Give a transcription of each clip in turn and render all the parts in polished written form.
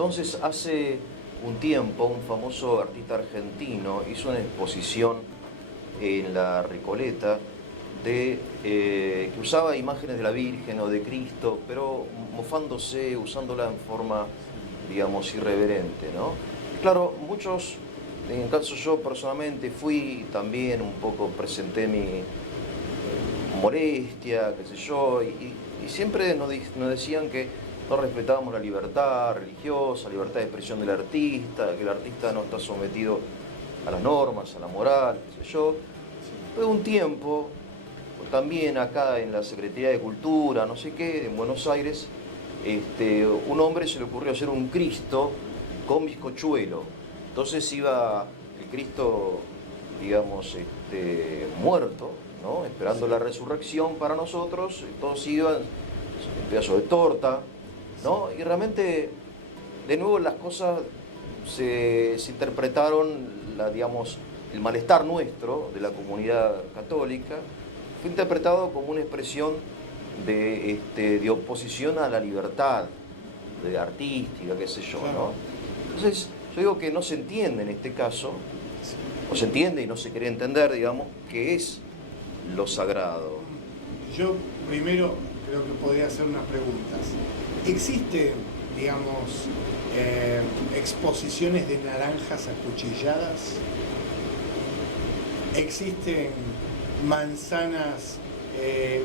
Entonces, hace un tiempo, un famoso artista argentino hizo una exposición en la Recoleta que usaba imágenes de la Virgen o de Cristo, pero mofándose, usándola en forma, digamos, irreverente, ¿no? Claro, muchos, en el caso yo personalmente fui también un poco, presenté mi molestia, qué sé yo, y siempre nos decían que no respetábamos la libertad religiosa, la libertad de expresión del artista, que el artista no está sometido a las normas, a la moral, qué sé yo. Después de un tiempo, también acá en la Secretaría de Cultura, no sé qué, en Buenos Aires, un hombre se le ocurrió hacer un Cristo con bizcochuelo. Entonces iba el Cristo, digamos, muerto, ¿no? Esperando la resurrección para nosotros, todos iban, un pedazo de torta, ¿no? Y realmente, de nuevo, las cosas se interpretaron, digamos, el malestar nuestro, de la comunidad católica, fue interpretado como una expresión de oposición a la libertad de artística, qué sé yo, ¿no? Entonces, yo digo que no se entiende en este caso, o se entiende y no se quiere entender, digamos, qué es lo sagrado. Yo primero creo que podría hacer unas preguntas. ¿Existen, digamos, exposiciones de naranjas acuchilladas? ¿Existen manzanas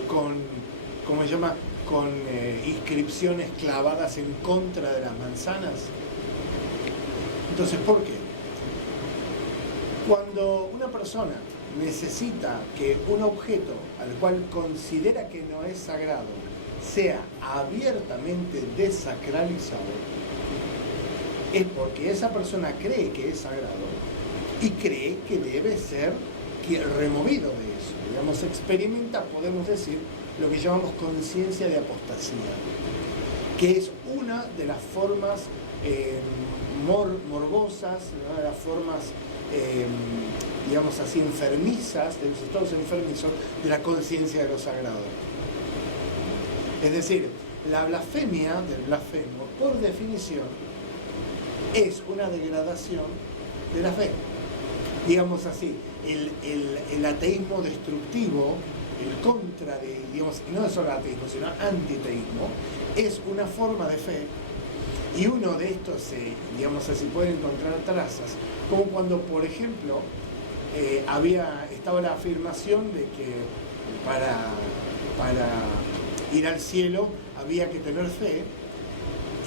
¿cómo se llama? Con inscripciones clavadas en contra de las manzanas? Entonces, ¿por qué? Cuando una persona necesita que un objeto al cual considera que no es sagrado sea abiertamente desacralizado, es porque esa persona cree que es sagrado y cree que debe ser removido de eso. Digamos, experimenta, podemos decir, lo que llamamos conciencia de apostasía, que es una de las formas morbosas, una de las formas, digamos así, enfermizas, de los estados enfermizos de la conciencia de lo sagrado. Es decir, la blasfemia del blasfemo, por definición, es una degradación de la fe. Digamos así, el ateísmo destructivo, el contra de, digamos, no es solo ateísmo, sino antiteísmo, es una forma de fe, y uno de estos, digamos así, puede encontrar trazas, como cuando, por ejemplo, estaba la afirmación de que para ir al cielo había que tener fe,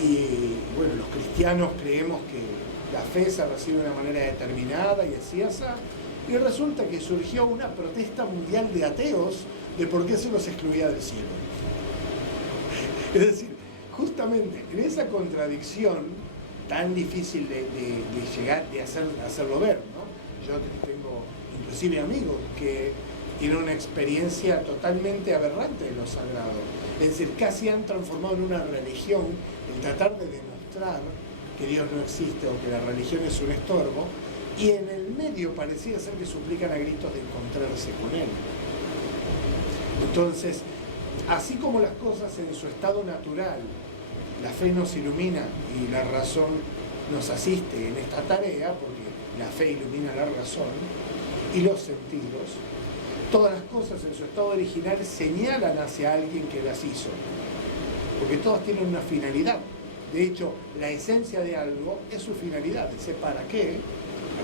y bueno, los cristianos creemos que la fe se recibe de una manera determinada y así, y resulta que surgió una protesta mundial de ateos de por qué se los excluía del cielo. Es decir, justamente en esa contradicción tan difícil de llegar, de hacerlo ver, ¿no? Yo tengo inclusive amigos que tienen una experiencia totalmente aberrante de lo sagrado. Es decir, casi han transformado en una religión el tratar de demostrar que Dios no existe o que la religión es un estorbo, y en el medio parecía ser que suplican a gritos de encontrarse con Él. Entonces, así como las cosas en su estado natural, la fe nos ilumina y la razón nos asiste en esta tarea, porque la fe ilumina la razón y los sentidos, todas las cosas en su estado original señalan hacia alguien que las hizo, porque todas tienen una finalidad. De hecho, la esencia de algo es su finalidad, ese para qué,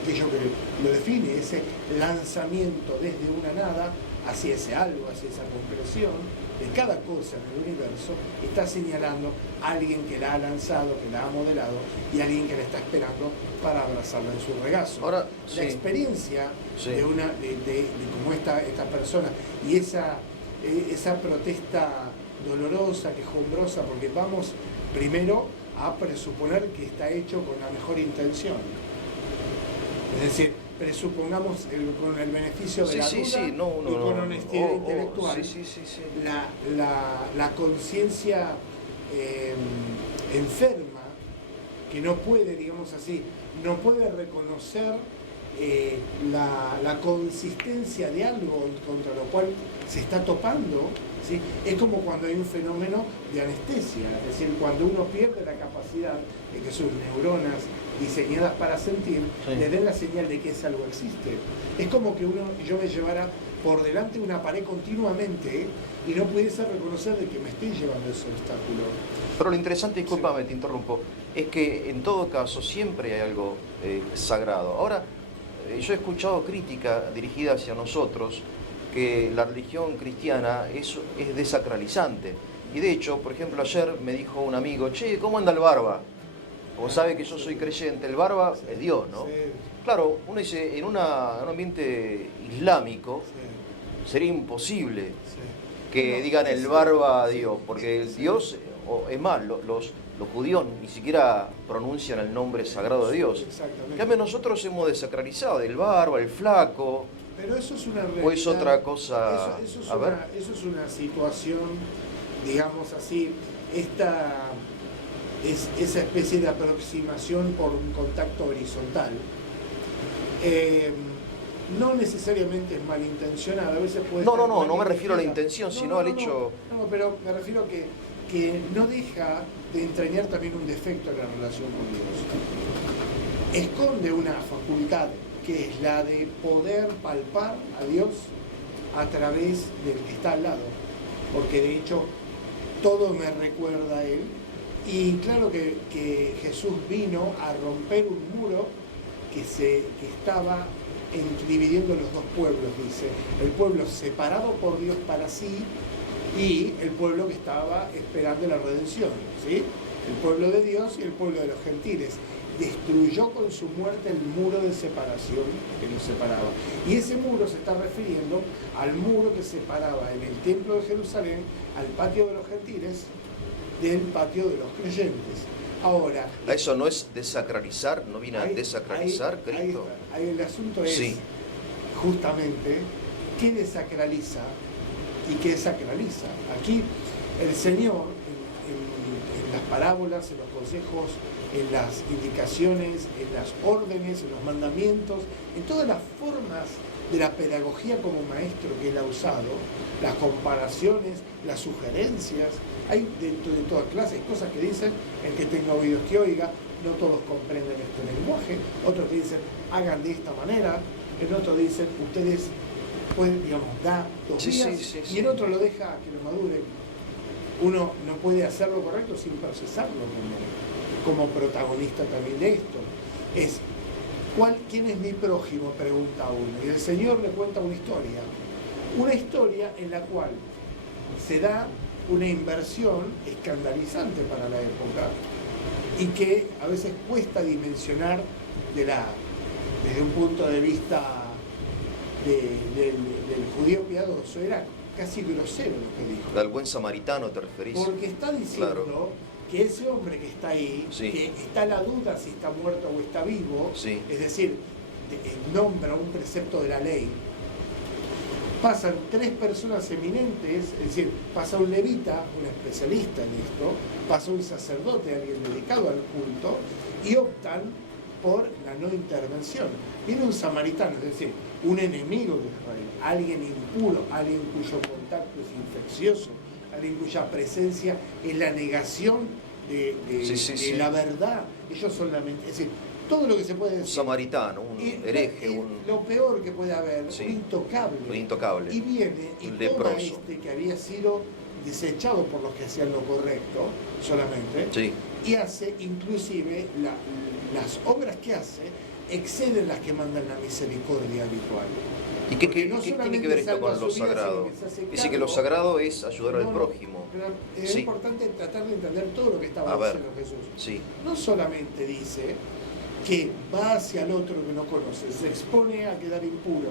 aquello que lo define, ese lanzamiento desde una nada hacia ese algo, hacia esa concreción de cada cosa en el universo, está señalando a alguien que la ha lanzado, que la ha modelado, y a alguien que la está esperando para abrazarla en su regazo. Ahora, la experiencia de cómo esta persona y esa protesta dolorosa, quejumbrosa, porque vamos primero a presuponer que está hecho con la mejor intención. Es decir, presupongamos con el beneficio de la duda y con honestidad intelectual la conciencia enferma, que no puede, digamos así, no puede reconocer la consistencia de algo contra lo cual se está topando, ¿sí? Es como cuando hay un fenómeno de anestesia, es decir, cuando uno pierde la capacidad de que sus neuronas diseñadas para sentir le den la señal de que ese algo existe. Es como que yo me llevara por delante una pared continuamente y no pudiese reconocer de que me estoy llevando ese obstáculo. Pero lo interesante, discúlpame, te interrumpo, es que en todo caso siempre hay algo sagrado. Ahora, yo he escuchado crítica dirigida hacia nosotros que la religión cristiana es desacralizante. Y de hecho, por ejemplo, ayer me dijo un amigo, che, ¿cómo anda el barba? Como sabe que yo soy creyente, el barba es Dios, ¿no? Sí. Claro, uno dice, en un ambiente islámico sería imposible que digan el barba a Dios, porque el Dios, es más, los judíos ni siquiera pronuncian el nombre sagrado de Dios. Exactamente. En cambio nosotros hemos desacralizado el barba, el flaco. Pero eso es una realidad. ¿O es otra cosa? Eso Eso es una situación, digamos así, esa especie de aproximación por un contacto horizontal. No necesariamente es malintencionada, a veces puede ser no me refiero a la intención, sino al hecho... No, pero me refiero que no deja de entrañar también un defecto en la relación con Dios. Esconde una facultad que es la de poder palpar a Dios a través del que está al lado, porque de hecho todo me recuerda a Él, y claro que Jesús vino a romper un muro que estaba dividiendo los dos pueblos, dice, el pueblo separado por Dios para sí y el pueblo que estaba esperando la redención, ¿sí? El pueblo de Dios y el pueblo de los gentiles. Destruyó con su muerte el muro de separación que nos separaba. Y ese muro se está refiriendo al muro que separaba en el templo de Jerusalén al patio de los gentiles del patio de los creyentes. Ahora... ¿Eso no es desacralizar? ¿No viene a desacralizar Cristo? Ahí el asunto es, sí, justamente, ¿qué desacraliza y qué sacraliza? Aquí el Señor, en las parábolas, en los consejos, en las indicaciones, en las órdenes, en los mandamientos, en todas las formas de la pedagogía como maestro que él ha usado, las comparaciones, las sugerencias, hay de todas clases, cosas que dicen, el que tenga oídos que oiga, no todos comprenden este lenguaje, otros que dicen, hagan de esta manera, en otro dicen, ustedes pueden, digamos, da 2 días, y en otro lo deja que lo madure. Uno no puede hacer lo correcto sin procesarlo como protagonista también de esto. ¿Quién es mi prójimo?, pregunta uno. Y el Señor le cuenta una historia en la cual se da una inversión escandalizante para la época y que a veces cuesta dimensionar desde un punto de vista del judío piadoso. Era casi grosero lo que dijo. Al buen samaritano te referís. Porque está diciendo que ese hombre que está ahí, que está la duda si está muerto o está vivo, es decir, nombra un precepto de la ley, pasan 3 personas eminentes, es decir, pasa un levita, un especialista en esto, pasa un sacerdote, alguien dedicado al culto, y optan por la no intervención. Viene un samaritano, es decir, un enemigo de Israel, alguien impuro, alguien cuyo contacto es infeccioso, alguien cuya presencia es la negación de la verdad. Ellos son la mentira. Es decir, todo lo que se puede decir. Un samaritano, un hereje, lo peor que puede haber, un intocable. Y viene y toma que había sido desechado por los que hacían lo correcto solamente, y hace inclusive las obras que hace exceden las que mandan la misericordia habitual. ¿Y qué tiene que ver esto con lo sagrado? Dice que lo sagrado es ayudar al prójimo. Pero es importante tratar de entender todo lo que estaba diciendo Jesús. No solamente dice que va hacia el otro que no conoce, se expone a quedar impuro,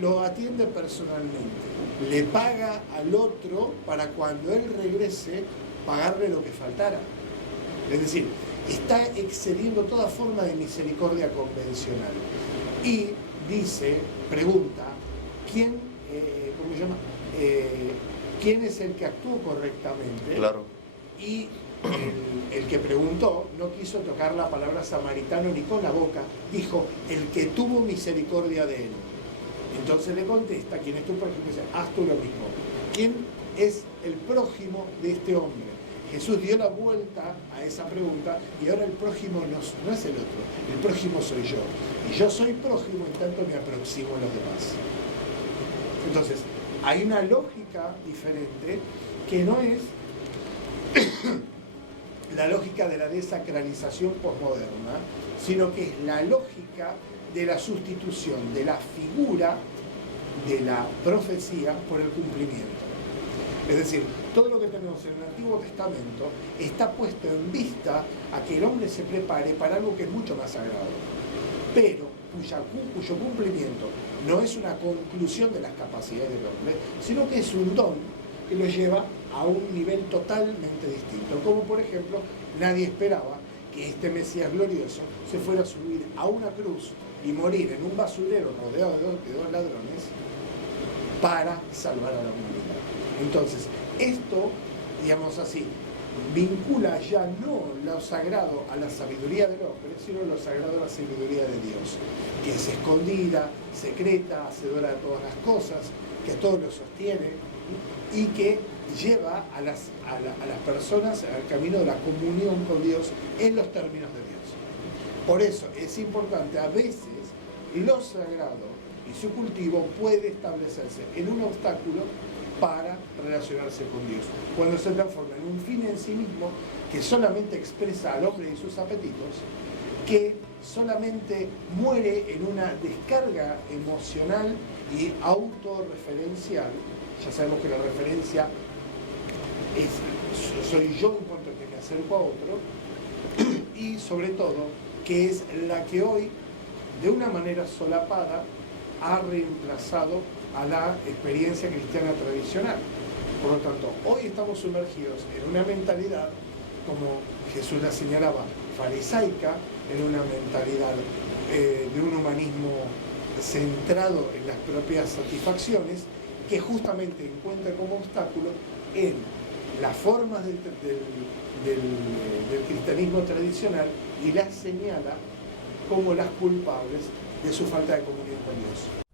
lo atiende personalmente, le paga al otro para cuando él regrese pagarle lo que faltara. Es decir, está excediendo toda forma de misericordia convencional. Y pregunta, ¿quién es el que actuó correctamente? Claro. Y el que preguntó no quiso tocar la palabra samaritano ni con la boca, dijo, el que tuvo misericordia de él. Entonces le contesta, ¿quién es tu prójimo? Y dice, haz tú lo mismo. ¿Quién es el prójimo de este hombre? Jesús dio la vuelta a esa pregunta y ahora el prójimo no es el otro, el prójimo soy yo. Y yo soy prójimo en tanto me aproximo a los demás. Entonces, hay una lógica diferente que no es la lógica de la desacralización posmoderna, sino que es la lógica de la sustitución de la figura de la profecía por el cumplimiento. Es decir, todo lo que tenemos en el Antiguo Testamento está puesto en vista a que el hombre se prepare para algo que es mucho más sagrado, pero cuyo cumplimiento no es una conclusión de las capacidades del hombre, sino que es un don que lo lleva a un nivel totalmente distinto. Como por ejemplo, nadie esperaba que este Mesías glorioso se fuera a subir a una cruz y morir en un basurero rodeado de dos ladrones para salvar a la humanidad. Entonces, esto, digamos así, vincula ya no lo sagrado a la sabiduría del hombre, sino lo sagrado a la sabiduría de Dios, que es escondida, secreta, hacedora de todas las cosas, que todo lo sostiene y que lleva a las personas al camino de la comunión con Dios en los términos de Dios. Por eso es importante, a veces lo sagrado y su cultivo puede establecerse en un obstáculo para relacionarse con Dios, cuando se transforma en un fin en sí mismo que solamente expresa al hombre y sus apetitos, que solamente muere en una descarga emocional y autorreferencial. Ya sabemos que la referencia soy yo en cuanto a que me acerco a otro, y sobre todo que es la que hoy de una manera solapada ha reemplazado a la experiencia cristiana tradicional. Por lo tanto, hoy estamos sumergidos en una mentalidad, como Jesús la señalaba, farisaica, en una mentalidad de un humanismo centrado en las propias satisfacciones, que justamente encuentra como obstáculo en las formas del cristianismo tradicional y las señala como las culpables de su falta de comunión con Dios.